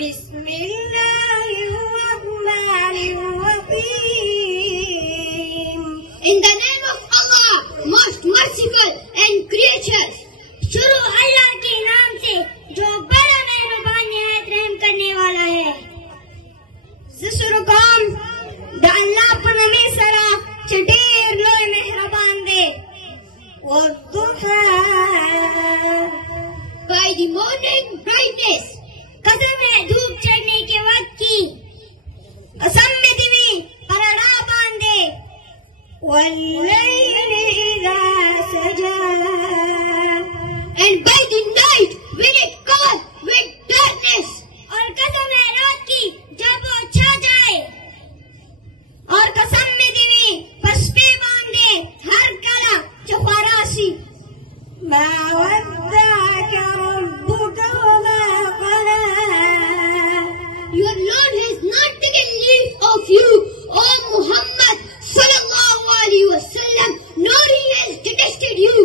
Bismillahirrahmanirrahim. In the name of Allah, most merciful and gracious. शुरू अल्लाह के नाम से जो बड़ा मेहरबान निहायत रहम करने वाला है. ज़िक्रुकम द अल्लाह पनमी सरा चटेर लोय मेहरबान दे. वद्दुहा by the morning brightness. कसम है धूप चढ़ने के वक्त की. कसम में दिवी परड़ा बांधे. वल्लैलि इज़ा सजा and by the night when it covered with darkness. और कसम है रात की जब वो छा जाए. और कसम में दिवी पसपे बांधे हर कला चौरासी. मा वद्दअक रब्बुक वमा क़ला. Your Lord has not taken leave of you, O Muhammad sallallahu alaihi wasallam, nor he has detested you.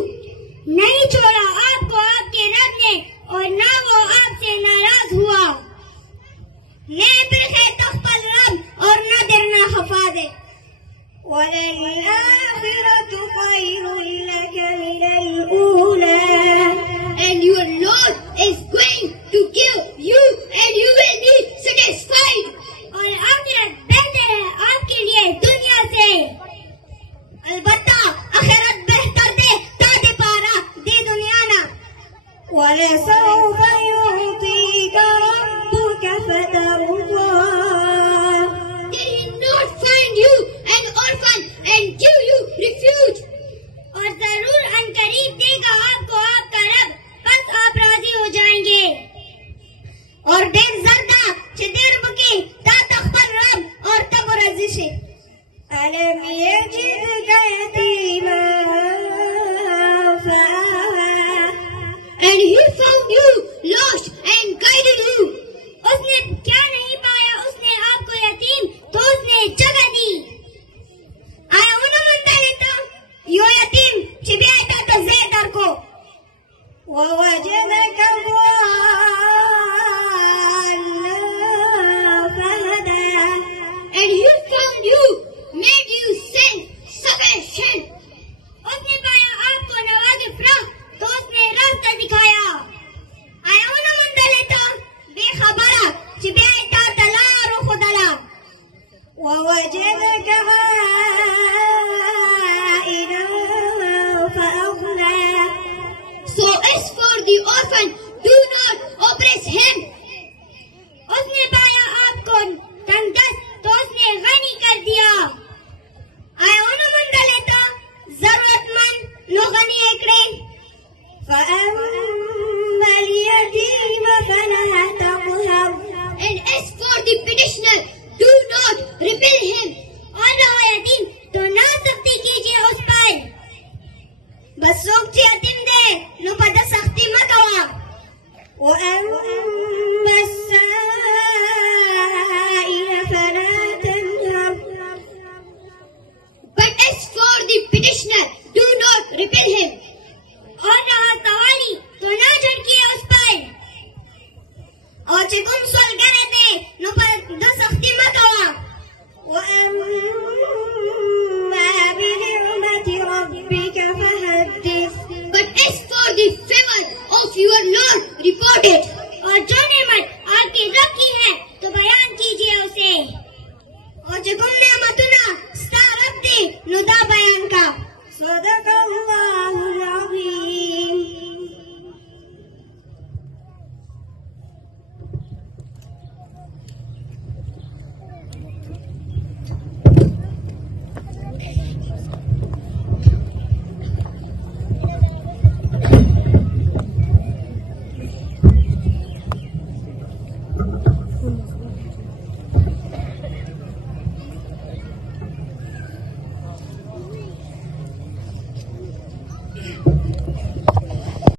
नहीं छोड़ा आपको आपके रब ने और ना वो आपसे नाराज हुआ. ने बिरखे तख्पल रब और ना देना खफा दे. वलल्आखिरतु खैरुन लक मिनल ऊला. And your Lord is going to give you and you will be satisfied. और आखिरत बेहतर है आपके लिए दुनिया से. अलबत्ता आखिरत बेहतर दे तादे पारा दे दुनिया ना. वलसौफ युतीक रब्बुक फतरदा. Did he not find you an orphan and give you refuge? और जरूर अनकरीब देगा आपको आपका रब, बस आप राजी हो जाएंगे. और देर जरदा चदेर बुकी ता तख्बर रब और तब रजिशे. अलमी